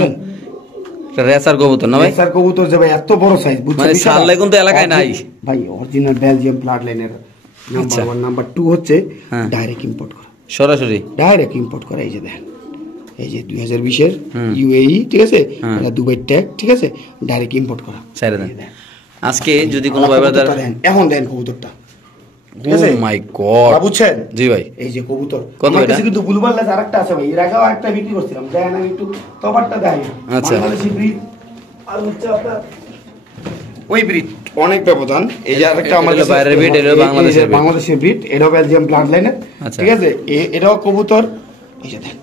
রেসার কবুতর না ভাই? রেসার কবুতর যে ভাই এত বড় সাইজ, বুঝছেন? মানে সাল্লে কিন্তু এলাকায় নাই ভাই, অরিজিনাল বেলজিয়াম ব্লাড লাইনের। নাম্বার 1 নাম্বার 2 হচ্ছে ডাইরেক্ট ইম্পোর্ট করা, সরাসরি ডাইরেক্ট ইম্পোর্ট করা। এই যে দেখেন এই যে 2020 এর UAE, ঠিক আছে, এটা দুবাই ট্যাগ, ঠিক আছে, ডাইরেক্ট ইম্পোর্ট করা। ছেড়ে দেন। আজকে যদি কোনো ভাই ব্রাদার এখন দেন কবুতরটা, ঠিক ও আছে, মাই গড বুঝছেন? জি ভাই, এই যে কবুতর কত আমার এটা? কাছে কিন্তু ব্লু বার্লেস আরেকটা আছে ভাই, এর আগেও একটা বিক্রি করছিলাম, দেন আমি একটু তফাৎটা দেখাই। আচ্ছা। বাংলাদেশি ব্রিড আর হচ্ছে আপনার ওই ব্রিড অনেক ব্যবধান। এই যে আরেকটা আমার কাছে বাইরের ব্রিড, এটা বাংলাদেশের ব্রিড, এটাও বেলজিয়াম ব্লাড লাইনের, ঠিক আছে, এটাও কবুতর, এই যে দেন,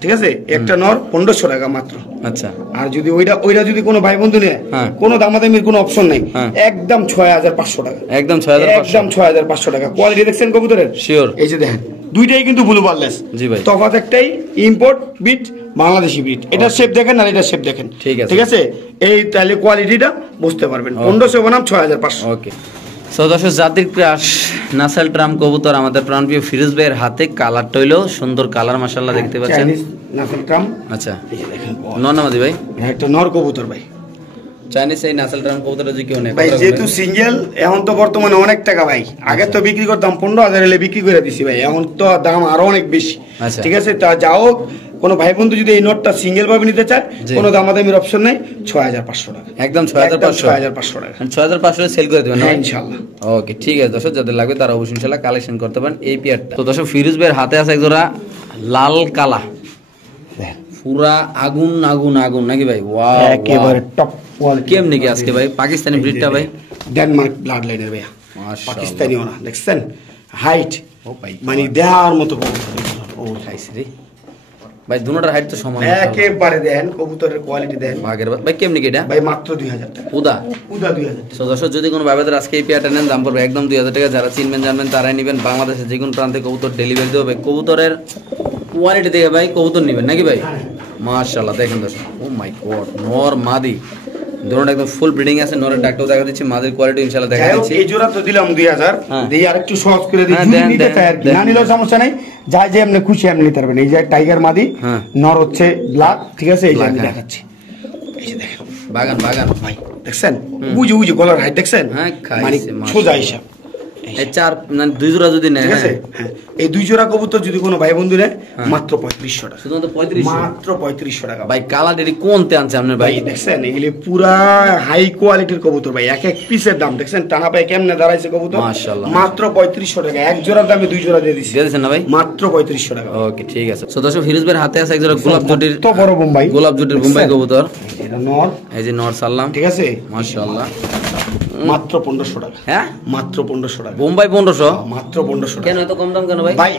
ঠিক আছে, একটা নর 1500 টাকা মাত্র। আচ্ছা, আর যদি ওইটা যদি কোনো ভাই বন্ধু নেয়, কোনো দামাদামির কোনো অপশন নাই, একদম 6500 টাকা, একদম 6500 টাকা। কোয়ালিটি দেখছেন কবুতরের? শিওর। এই যে দেখেন, দুইটাই কিন্তু ব্লু বার্লেস। জি ভাই, তফাৎ একটাই, ইম্পোর্ট ব্রিড, বাংলাদেশি ব্রিড। এটা শেপ দেখেন আর এটা শেপ দেখেন, ঠিক আছে, এই তাহলে কোয়ালিটিটা বুঝতে পারবেন। 1500 বনাম 6500। ওকে। সো দর্শক, জাতির ক্রাশ নাসাল ট্রাম কবুতর আমাদের প্রাণপ্রিয় ফিরোজ ভাইয়ের হাতে। কালারটা হইলো সুন্দর কালার, মাশাআল্লাহ, দেখতে পাচ্ছেন। নাসাল ট্রাম, আচ্ছা, নর নামাদি ভাই, একটা নর কবুতর ভাই, চাইনিজ এই নাসাল ট্রাম কবুতরটা যে কেউ নেই ভাই, যেহেতু সিঙ্গেল, এখন তো বর্তমানে অনেক টাকা ভাই। আগে তো বিক্রি করতাম 15,000 এলে বিক্রি করে দিছি ভাই, এখন তো দাম আরো অনেক বেশি, ঠিক আছে। তা যাও, কোনো ভাই বন্ধু যদি এই নোটটা সিঙ্গেল ভাবে নিতে চায়, কোনো দামাদামির অপশন নাই, 6500 টাকা, একদম 6500 টাকা, 6500 সেল করে দেবেন, হ্যাঁ ইনশাআল্লাহ। ওকে, ঠিক আছে দর্শক, যাদের লাগবে তারা অবশ্যই ইনশাআল্লাহ কালেকশন করতে পারেন এই পেয়ারটা। তো দর্শক, ফিরোজ ভাইয়ের হাতে আছে একজোড়া লাল কালা, পুরা আগুন আগুন আগুন নাকি ভাই? ওয়াও, একেবারে টপ কোয়ালিটি। কেমনে কি আজকে ভাই পাকিস্তানি ব্রিডটা ভাই? ডেনমার্ক ব্লাড লাইনের ভাই, মাশাআল্লাহ, পাকিস্তানিও না, দেখছেন হাইট, মানে দেহার মতো কবুতর। ও খাইছে রে ভাই, দুটোটার হাইট তো সমান, একেবারে দেন কবুতরের কোয়ালিটি দেন। ভাগের ভাই, কেমনে কি এটা ভাই? মাত্র 2000 টাকা, উদা 2000। সো দর্শক, যদি কোনো ভাইদের আজকে এই পেয়ারটা নেন, দাম পড়বে একদম 2000 টাকা। যারা চিনবেন জানবেন তারাই নেবেন। বাংলাদেশের যে কোনো প্রান্তে কবুতর ডেলিভারি দেবে ভাই। কবুতরের কোয়ালিটি দেখে ভাই কবুতর নেবেন নাকি ভাই? মাশাআল্লাহ, দেখেন দর্শক, ও মাই গড, নর মাদি দুটোটা একদম ফুল ব্রিডিং আছে। নরের ডাকটাও দেখা দিচ্ছি, মাদির কোয়ালিটি ইনশাআল্লাহ দেখা দিচ্ছি। এই জোড়া তো দিলাম 2000, দেই আর একটু সহজ করে দিই, যদি নিতে চায় আর কি, না নিলেও সমস্যা নাই, যাই যে এমনি খুশি এমনি নিতে পারবেন। এই যে টাইগার মাদি, নর হচ্ছে ব্ল্যাক, ঠিক আছে, এই যে আমি দেখাচ্ছি, এই যে দেখেন, বাগান বাগান ভাই, দেখছেন বুঝি বুঝি গলার হাইট দেখছেন, মানে সোজা হিসাব। এই চার মানে দুই জোড়া যদি নেয়, ঠিক আছে, এই দুই জোড়া কবুতর যদি কোনো ভাই বন্ধু নেয়, মাত্র 3500 টাকা, শুধুমাত্র 3500, মাত্র 3500 টাকা ভাই। কালার এটি কোনতে আনছে আপনার ভাই? দেখছেন, এগুলি পুরা হাই কোয়ালিটির কবুতর ভাই। এক এক পিসের দাম দেখছেন, টানা পায়ে কেমনে দাঁড়াইছে কবুতর, মাশাআল্লাহ, মাত্র 3500 টাকা। এক জোড়ার দামে দুই জোড়া দিয়ে দিচ্ছেন না ভাই? মাত্র 3500 টাকা। ওকে, ঠিক আছে। সো দর্শক, ফিরোজ ভাইয়ের হাতে আছে এক জোড়া গোলাপ জুটির, তো বড় বোম্বাই, গোলাপ জুটির বোম্বাই কবুতর। এটা নর, এই যে নর সাল্লাম, ঠিক আছে, মাশাআল্লাহ, মাত্র 1500 টাকা। হ্যাঁ, মাত্র 1500 টাকা, বোম্বাই 1500, মাত্র 1500 টাকা। কেন এত কম দাম কেন ভাই? ভাই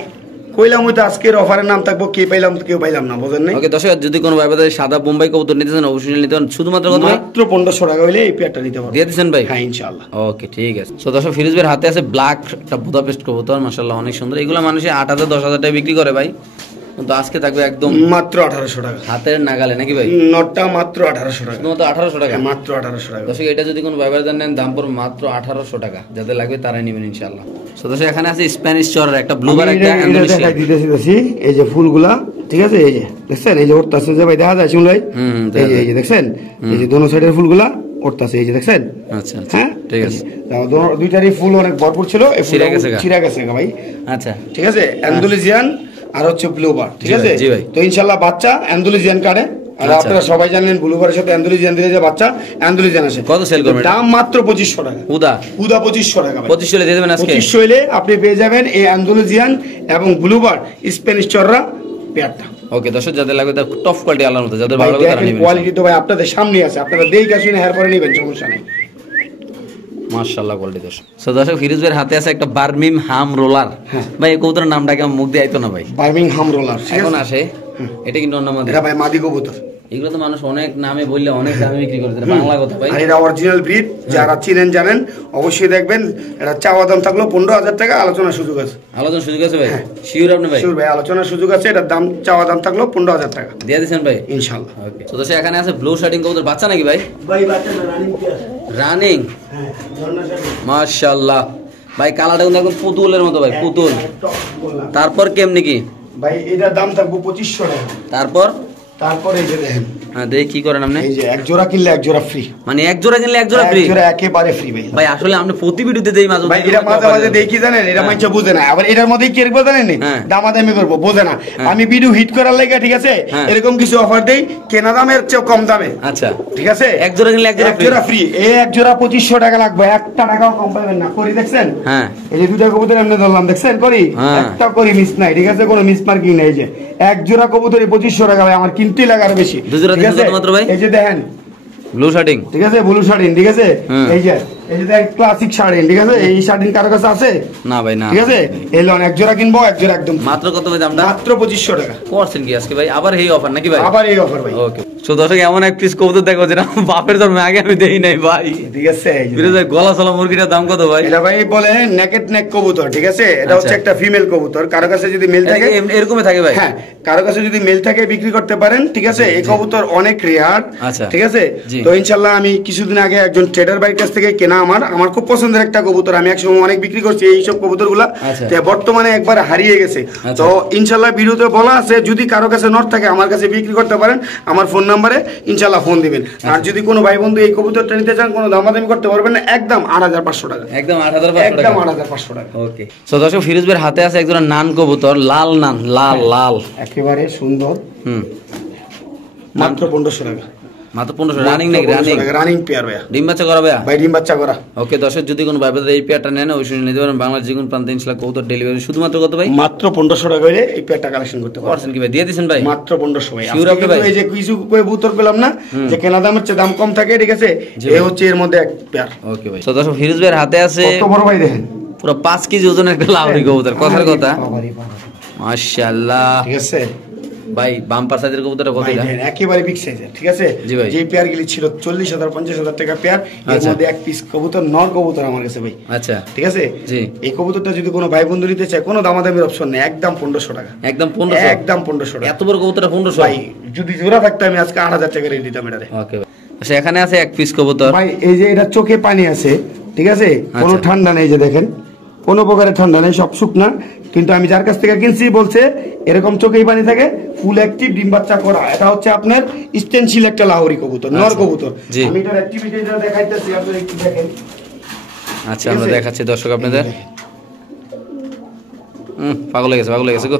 কইলাম ওই তো আজকের অফারের নাম থাকবো, কে পাইলাম কেউ পাইলাম না, বুঝেন নাই? ওকে দর্শক, যদি কোনো ভাই বাজারে সাদা বোম্বাই কবুতর নিতে চান অবশ্যই নিতে পারেন। শুধুমাত্র কত ভাই? মাত্র 1500 টাকা হইলে এই পেয়ারটা নিতে পারবেন। দিয়ে দিবেন ভাই? হ্যাঁ ইনশাআল্লাহ। ওকে, ঠিক আছে। সো দর্শক, ফিরোজ ভাইয়ের হাতে আছে ব্ল্যাক একটা বুদাপেস্ট কবুতর, মাশাআল্লাহ, অনেক সুন্দর। এগুলো মানুষে 8000 10000 টাকা বিক্রি করে ভাই, কিন্তু আজকে থাকবে একদম মাত্র 1800 টাকা, হাতের নাগালে নাকি ভাই? নটটা মাত্র 1800 টাকা, শুধুমাত্র 1800 টাকা, মাত্র 1800 টাকা। দর্শক, এটা যদি কোনো ভাইবার নেন, দাম পড়বে মাত্র 1800 টাকা। যাদের লাগবে তারাই নেবেন ইনশাআল্লাহ। সো দর্শক, এখানে আছে স্প্যানিশ চরের একটা ব্লুবার, একটা ইন্দোনেশিয়ান। দেখাই দিতেছি, এই যে ফুলগুলা, ঠিক আছে, এই যে দেখছেন, এই যে উঠতাছে যে ভাই, দেখা যায় শুনুন ভাই, এই যে দেখছেন, এই যে দোনো সাইডের ফুলগুলা উঠতাছে, এই যে দেখছেন। আচ্ছা, হ্যাঁ, ঠিক আছে। দুইটারই ফুল অনেক ভরপুর ছিল, এই ফুলটা ছিঁড়ে গেছে ভাই। আচ্ছা, ঠিক আছে, অ্যান্ডালুসিয়ান আর হচ্ছে ব্লুবার, ঠিক আছে। তো ইনশাআল্লাহ বাচ্চা অ্যান্ডালুসিয়ান কাটে, আর আপনারা সবাই জানেন ব্লুবারের সাথে অ্যান্ডালুসিয়ান দিলে যে বাচ্চা অ্যান্ডালুসিয়ান আসে। কত সেল করবেন? দাম মাত্র 2500 টাকা। উদা 2500 টাকা, 2500 দিয়ে দেবেন আজকে? 2500 হলে আপনি পেয়ে যাবেন এই অ্যান্ডালুসিয়ান এবং ব্লুবার স্প্যানিশ চররা পেয়ারটা। ওকে দর্শক, যাদের লাগবে তার টপ কোয়ালিটি আলার মতো, যাদের ভালো লাগবে তারা নেবেন। কোয়ালিটি তো ভাই আপনাদের সামনে আছে, আপনারা দেখে শুনে হেয়ার পরে নেবেন, সমস্যা নেই। মাশাআল্লাহ কোয়ালিটি দর্শক। সো দর্শক, ফিরোজ ভাইয়ের হাতে আছে একটা বার্মিং হাম রোলার। ভাই এই কবুতরের নামটাকে আমার মুখ দিয়ে আইতো না ভাই, বার্মিং হাম রোলার এখন আসে। এটা কিন্তু অন্য মাদি, এটা ভাই মাদি কবুতর। এগুলো তো মানুষ অনেক নামে বললে অনেক দামে বিক্রি করে দেয়, বাংলা কথা ভাই। আর এটা অরিজিনাল ব্রিড, যারা চিনেন জানেন অবশ্যই দেখবেন। এটা চাওয়া দাম থাকলো 15000 টাকা, আলোচনার সুযোগ আছে। আলোচনার সুযোগ আছে ভাই? শিওর আপনি ভাই? শিওর ভাই, আলোচনার সুযোগ আছে। এটার দাম চাওয়া দাম থাকলো 15000 টাকা, দিয়ে দিবেন ভাই ইনশাআল্লাহ। ওকে। তো দর্শক, এখানে আছে ব্লু শার্টিং কবুতর, বাচ্চা নাকি ভাই? ভাই বাচ্চা না, রানিং পেয়ার। রানিং, হ্যাঁ, ঝর্ণা শার্টিং, মাশাআল্লাহ ভাই। কালারটা কিন্তু একদম পুতুলের মতো ভাই, পুতুল। তারপর কেমনি কি ভাই? এটার দাম থাকবো 2500 টাকা। তারপর তারপর এই যে দেখেন হ্যাঁ দেখি কি করেন আপনি। এই যে এক জোড়া কিনলে এক জোড়া ফ্রি, মানে এক জোড়া কিনলে এক জোড়া ফ্রি, এক জোড়া একেবারে ফ্রি ভাই। ভাই আসলে আমরা প্রতি ভিডিওতে দেই মাঝে ভাই, এটা মাঝে মাঝে দেই কি জানেন, এটা মানুষ বুঝে না, আবার এটার মধ্যে কি করব জানেন, দামাদামি করব, বোঝে না। আমি ভিডিও হিট করার লাগা ঠিক আছে এরকম কিছু অফার দেই কেনা দামের চেয়ে কম দামে। আচ্ছা ঠিক আছে, এক জোড়া কিনলে এক জোড়া ফ্রি। এই এক জোড়া 2500 টাকা লাগবে, একটা টাকাও কম পাবেন না। করি দেখছেন, হ্যাঁ এই যে দুটা কবুতর এমনি ধরলাম দেখছেন, করি একটা করি মিস নাই, ঠিক আছে, কোনো মিস মার্কিং নাই। এই যে এক জোড়া কবুতরই 2500 টাকা ভাই, আমার কিনতেই লাগার বেশি। ঠিক আছে, এই যে দেখেন ব্লু শার্টিং, ঠিক আছে, ব্লু শার্টিং, ঠিক আছে, এই যে ক্লাসিক শার্টিং, ঠিক আছে, এই শার্টিং কারো কাছে আছে না ভাই? না, ঠিক আছে, এই লোন এক জোড়া কিনবো, এক জোড়া একদম মাত্র কত ভাই দামটা? মাত্র 2500 টাকা। করছেন কি আজকে ভাই আবার এই অফার নাকি ভাই? আবার এই অফার ভাই। ওকে, সো দর্শক এমন এক পিস কবুতর দেখো যেটা বাপের জন্মে আগে আমি দেই নাই ভাই। ঠিক আছে, গলা সলা মুরগিটার দাম কত ভাই? এটা ভাই বলে নেকেট নেক কবুতর, ঠিক আছে, এটা হচ্ছে একটা ফিমেল কবুতর। কারো কাছে যদি মেল থাকে এরকমই থাকে ভাই, হ্যাঁ, কারো কাছে যদি মেল থাকে বিক্রি করতে পারেন, ঠিক আছে। এই কবুতর অনেক রেয়ার, ঠিক আছে। তো ইনশাআল্লাহ আমি কিছুদিন আগে একজন ট্রেডার ভাইয়ের কাছ থেকে কেনা আমার খুব পছন্দের একটা কবুতর, আমি একসময় অনেক বিক্রি করছি এইসব কবুতরগুলা, তো বর্তমানে একবার হারিয়ে গেছে। তো ইনশাআল্লাহ ভিডিওতে বলা আছে যদি কারো কাছে নট থাকে আমার কাছে বিক্রি করতে পারেন, আমার ফোন নাম্বারে ইনশাআল্লাহ ফোন দিবেন। আর যদি কোনো ভাই বন্ধু এই কবুতরটা নিতে চান, কোনো দামাদামি করতে পারবেন না, একদম 8500 টাকা, একদম 8500 টাকা। ওকে, সো দর্শক ফিরোজ ভাইয়ের হাতে আছে একজন নান কবুতর, লাল নান, লাল লাল একেবারে সুন্দর, মাত্র 1500 টাকা। মাত্র 1500 রানিং নাকি? রানিং পেয়ার ভাই, ডিম বাচ্চা করা ভাই, ডিম বাচ্চা করা। ওকে দর্শক যদি কোনো ভাই এই পেয়ারটা নেন অবশ্যই নিতে পারেন, বাংলাদেশ যে কোনো প্রান্তে ইনশাআল্লাহ কবুতর ডেলিভারি। শুধুমাত্র কত ভাই? মাত্র 1500 টাকা হইলে এই পেয়ারটা কালেকশন করতে পারছেন কি ভাই? দিয়ে দিবেন ভাই মাত্র 1500 ভাই। এই যে কিছু কবুতর পেলাম না যে কেনা দামের চেয়ে দাম কম থাকে, ঠিক আছে, এই হচ্ছে এর মধ্যে এক পেয়ার। ওকে ভাই, তো দর্শক ফিরোজ ভাইয়ের হাতে আছে কত বড় ভাই দেখেন, পুরো 5 কেজি ওজনের একটা লাউরি কবুতর, কথার কথা মাশাআল্লাহ। ঠিক আছে ভাই, বাম্পার সাইজের কবুতরটা কত? একেবারে বিগ সাইজের, ঠিক আছে। যে পেয়ার গুলি ছিল 40,000 50,000 টাকা পেয়ার, এর মধ্যে এক পিস কবুতর নর কবুতর আমার কাছে ভাই। আচ্ছা, ঠিক আছে। এই কবুতরটা যদি কোনো ভাই বন্ধু নিতে চায়, কোনো দামাদামির অপশন নেই, একদম 1500 টাকা, একদম 1500, একদম 1500 টাকা। এত বড় কবুতরটা 1500 ভাই, যদি জোড়া থাকতো আমি আজকে 8000 টাকা রেট দিতাম এটারে। ওকে ভাই, আচ্ছা এখানে আছে এক পিস কবুতর ভাই, এই যে এটা চোখে পানি আছে, ঠিক আছে, কোনো ঠান্ডা নেই, যে দেখেন কোনো প্রকারের ঠান্ডা নেই, সব শুকনা। কিন্তু আমি যার কাছ থেকে কিনছি বলছে এরকম চোখেই পানি থাকে, ফুল অ্যাক্টিভ, ডিম বাচ্চা করা। এটা হচ্ছে আপনার স্টেনসিল একটা লাহোরি কবুতর, নর কবুতর। আমি এটার অ্যাক্টিভিটিটা দেখাইতেছি, আপনারা একটু দেখেন। আচ্ছা আমরা দেখাচ্ছি দর্শক আপনাদের। পাগল হয়ে গেছে গো।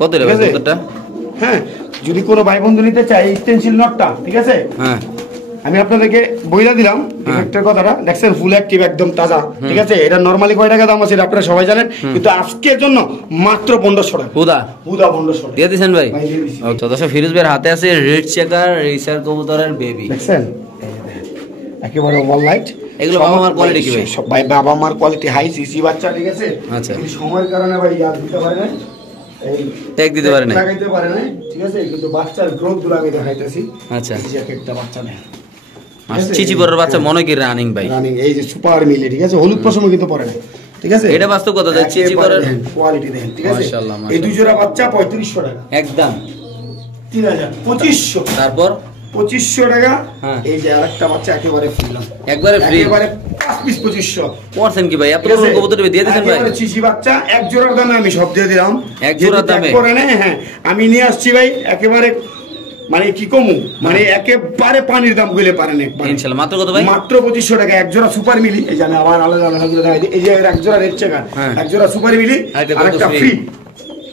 কত রে কবুতরটা? হ্যাঁ, যদি কোনো ভাই বন্ধু নিতে চায় স্টেনসিল নটটা, ঠিক আছে, হ্যাঁ আমি আপনাদেরকে বইলা দিলাম একটা কথাটা, দেখছেন ফুল অ্যাক্টিভ, একদম তাজা, ঠিক আছে। এটা নরমালি কয় টাকা দাম আছে আপনারা সবাই জানেন, কিন্তু আজকের জন্য মাত্র 1500 টাকা। হুদা 1500 দিয়ে দিবেন ভাই। ওকে, দর্শক ফিরোজ ভাইয়ের হাতে আছে রেড চেকার রেসার কবুতরের বেবি, দেখছেন একেবারে ওভার লাইট। এগুলো বাবা মার কোয়ালিটি কি ভাই? সব ভাই বাবা মার কোয়ালিটি, হাই সিসি বাচ্চা, ঠিক আছে। আচ্ছা, এই সময়ের কারণে ভাই ইয়াদ দিতে পারে না, এই ট্যাগ দিতে পারে না, লাগাইতে পারে না, ঠিক আছে, কিন্তু বাচ্চার গ্রোথ গুলো আমি দেখাইতেছি। আচ্ছা, এই যে একটা বাচ্চা নেই, চিচি বড়র বাচ্চা মনে কি রানিং ভাই, রানিং, এই যে সুপার মিলে, ঠিক আছে, হলুদ পশম কিন্তু পরে না, ঠিক আছে। এটা বাস্তব কথা, যে চিচি বড়র কোয়ালিটি দেখেন, ঠিক আছে। মাশাআল্লাহ, এই দুই জোড়া বাচ্চা 3500 টাকা, একদম 2500, তারপর 2500 টাকা। এই যে আরেকটা বাচ্চা একেবারে ফ্রি, একবারে ফ্রি, একেবারে 5 পিস 2500 পারছেন কি ভাই? আপনারা কবুতর দিয়ে দিয়েছেন ভাই, একেবারে চিচি বাচ্চা এক জোড়ার দামে আমি সব দিয়ে দিলাম, এক জোড়ার দামে করে না। হ্যাঁ, আমি নিয়ে আসছি ভাই একেবারে, মানে কি কমু, মানে একেবারে পানির দাম বলে পারেন ইনশাআল্লাহ। মাত্র কত ভাই? মাত্র 2500 টাকা, এক জোড়া সুপার মিলি। এই যে আমি আবার আলাদা আলাদা দেখাই দিই, এই যে এক জোড়া রেড চেকার, এক জোড়া সুপার মিলি, আরেকটা ফ্রি,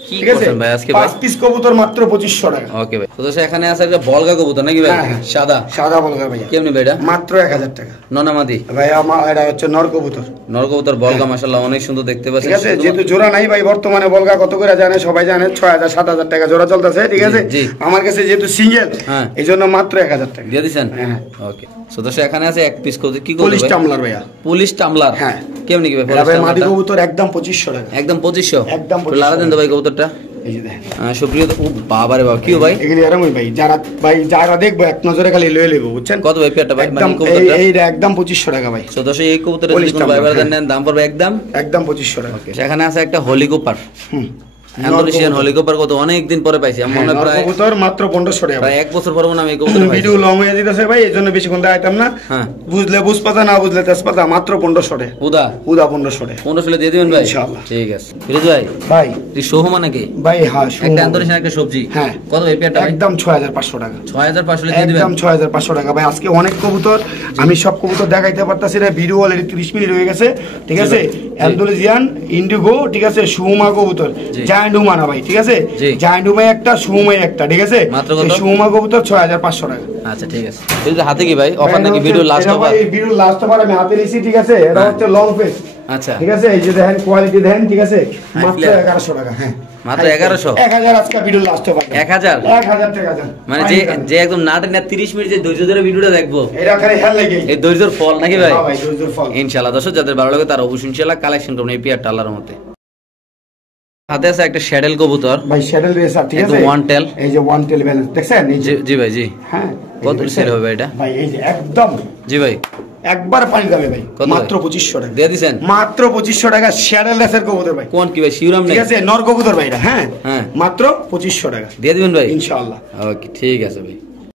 ঠিক আছে ভাই। আজকে 5 পিস কবুতর মাত্র 2500 টাকা। ওকে ভাই, তো দর্শক এখানে আছে একটা বলগা কবুতর নাকি ভাই? সাদা সাদা বলগা ভাই, কেমনে ভাই এটা? মাত্র 1000 টাকা। ননামাদি ভাই, আমার এটা হচ্ছে নর কবুতর, নর কবুতর বলগা, মাশাআল্লাহ অনেক সুন্দর দেখতে পাচ্ছেন, ঠিক আছে। যেহেতু জোড়া নাই ভাই, বর্তমানে বলগা কত করে জানে সবাই জানে, 6000 7000 টাকা জোড়া চলতেছে, ঠিক আছে। আমার কাছে যেহেতু সিঙ্গেল, এইজন্য মাত্র 1000 টাকা দিয়ে দিবেন। হ্যাঁ, ওকে। সো দর্শক এখানে আছে এক পিস কবুতর, কি কবুতর? পুলিশ টামলার ভাইয়া, পুলিশ টামলার। হ্যাঁ, কেমনে কি ভাই? ভাই মাদি কবুতর একদম 2500 টাকা, একদম 2500, একদম 2500। লাগা দেন তো ভাই কবুতরটা, এই যে দেখেন। সুপ্রিয়, ও বাবা রে বাবা, কি ভাই এগুলি আরামই ভাই, যারা দেখবো এক নজরে খালি লয়ে লইবো, বুঝছেন। কত ভাই পেয়ারটা ভাই? মানে কবুতরটা এইটা একদম 2500 টাকা ভাই। তো দর্শক এই কবুতরের যদি কোনো ভাই বারদার নেন, দাম পড়বে একদম 2500 টাকা। ওকে, সেখানে আছে একটা হলি কুপার, ইন্দোনেশিয়ান হলিকপার কত অনেক দিন পরে পাইছি আমি মনে প্রায় কবুতর মাত্র 1500 টাকা প্রায় 1 বছর পর মনে আমি এই কবুতর ভিডিও লং হয়ে যাচ্ছে ভাই এজন্য বেশি কোন আইতাম না বুঝলে বুঝপাতা না বুঝলে তেজপাতা মাত্র 1500 টাকা উদা 1500 টাকা 1500 দিয়ে দিবেন ভাই ইনশাআল্লাহ ঠিক আছে ফিরোজ ভাই এই সোহমা নাকি ভাই হ্যাঁ একটা ইন্দোনেশিয়ান একটা সবজি হ্যাঁ কত ভাই পেয়ারটা একদম 6500 টাকা 6500 দিয়ে দিবেন একদম 6500 টাকা ভাই আজকে অনেক কবুতর আমি সব কবুতর দেখাইতে পারতাছি না ভিডিও অলরেডি 30 মিনিট হয়ে গেছে ঠিক আছে ইন্দোনেশিয়ান ইন্ডিগো ঠিক আছে সুমা কবুতর জায়ান্ট হুমা না ভাই ঠিক আছে জায়ান্ট হুমা একটা সুমা একটা ঠিক আছে সুমা কবুতর 6500 টাকা আচ্ছা ঠিক আছে এই যে হাতে কি ভাই অফার নাকি ভিডিও লাস্ট অফার এই ভিডিও লাস্ট অফার আমি হাতে নিছি ঠিক আছে এটা হচ্ছে লং ফেস আচ্ছা ঠিক আছে এই যে দেখেন কোয়ালিটি দেখেন ঠিক আছে মাত্র 1100 টাকা হ্যাঁ মাত্র 1100 1000 আজকে ভিডিও লাস্ট অফার 1000 টাকা মানে যে একদম নাটে না 30 মিনিট যে ধৈর্য ধরে ভিডিওটা দেখবো এটা খালি হেল লাগে এই ধৈর্যের ফল নাকি ভাই হ্যাঁ ভাই ধৈর্যের ফল ইনশাআল্লাহ দর্শক যাদের ভালো লাগে তারা অবশ্যই ইনশাআল্লাহ কালেকশন করুন এই পেয়ারটা আল্লাহর রহমতে হাতে আছে একটা শ্যাডেল কবুতর ভাই শ্যাডেল রেসার ঠিক আছে ওয়ান টেল এই যে ওয়ান টেল ব্যালেন্স দেখছেন এই যে জি ভাই জি হ্যাঁ কত সেল হবে এটা ভাই এই যে একদম জি ভাই একবার পানি যাবে ভাই মাত্র 2500 টাকা দিয়ে দিবেন মাত্র 2500 টাকা শ্যাডেল রেসার কবুতর ভাই কোন কি ভাই শিওরাম ঠিক আছে নর কবুতর ভাই এটা হ্যাঁ মাত্র 2500 টাকা দিয়ে দিবেন ভাই ইনশাআল্লাহ ওকে ঠিক আছে ভাই